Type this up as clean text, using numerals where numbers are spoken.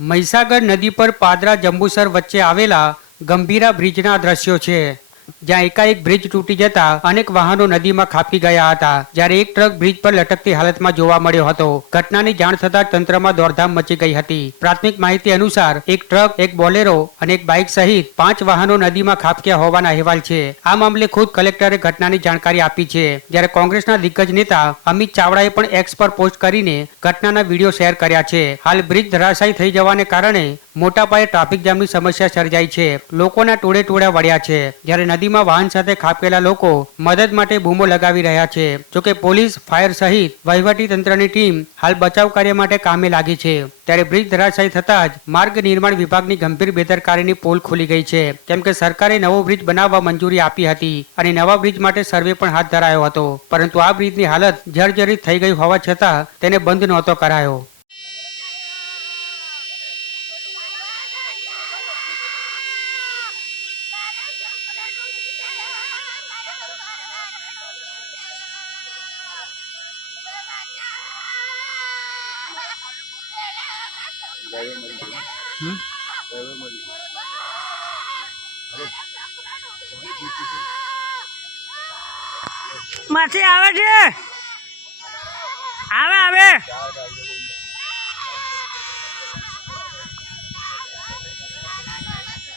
મહીસાગર નદી પર પાદરા જંબુસર વચ્ચે આવેલા ગંભીરા બ્રિજના દ્રશ્યો છે, જ્યાં એકાએક બ્રિજ તૂટી જતા અનેક વાહનો નદીમાં ખાબકી ગયા હતા, જ્યારે એક ટ્રક બ્રિજ પર લટકતી હાલતમાં જોવા મળ્યો હતો। ઘટનાની જાણ થતાં તંત્રમાં દોડધામ મચી ગઈ હતી। પ્રાથમિક માહિતી અનુસાર એક ટ્રક, એક બોલેરો અને એક બાઇક સહિત 5 વાહનો નદીમાં ખાબક્યા હોવાના અહેવાલ છે। આ મામલે ખુદ કલેક્ટરે ઘટનાની જાણકારી આપી છે, જ્યારે કોંગ્રેસના દિગ્ગજ નેતા અમિત ચાવડાએ પણ એક્સ પર પોસ્ટ કરીને ઘટનાના વિડીયો શેર કર્યા છે। હાલ બ્રિજ ધરાશાયી થઈ જવાને કારણે મોટા પાયે ટ્રાફિક જામની સમસ્યા સર્જાઈ છે। લોકોના ટોળે ટોળા વળ્યા છે, જ્યારે નદીમાં વાહન સાથે ખાબકેલા લોકો મદદ માટે બૂમો લગાવી રહ્યા છે। જોકે પોલીસ, ફાયર સહિત વહીવટી તંત્રની ટીમ હાલ બચાવ કાર્ય માટે કામે લાગી છે। ત્યારે બ્રિજ ધરાશાયી થતાં જ માર્ગ નિર્માણ વિભાગની ગંભીર બેદરકારીની પોલ ખુલી ગઈ છે, કેમ કે સરકારે નવો બ્રિજ બનાવવા મંજૂરી આપી હતી અને નવા બ્રિજ માટે સર્વે પણ હાથ ધરાયો હતો, પરંતુ આ બ્રિજની હાલત જર્જરિત થઈ ગઈ હોવા છતાં તેને બંધ નહોતો કરાયો। માછી આવે છે, આવે આવે।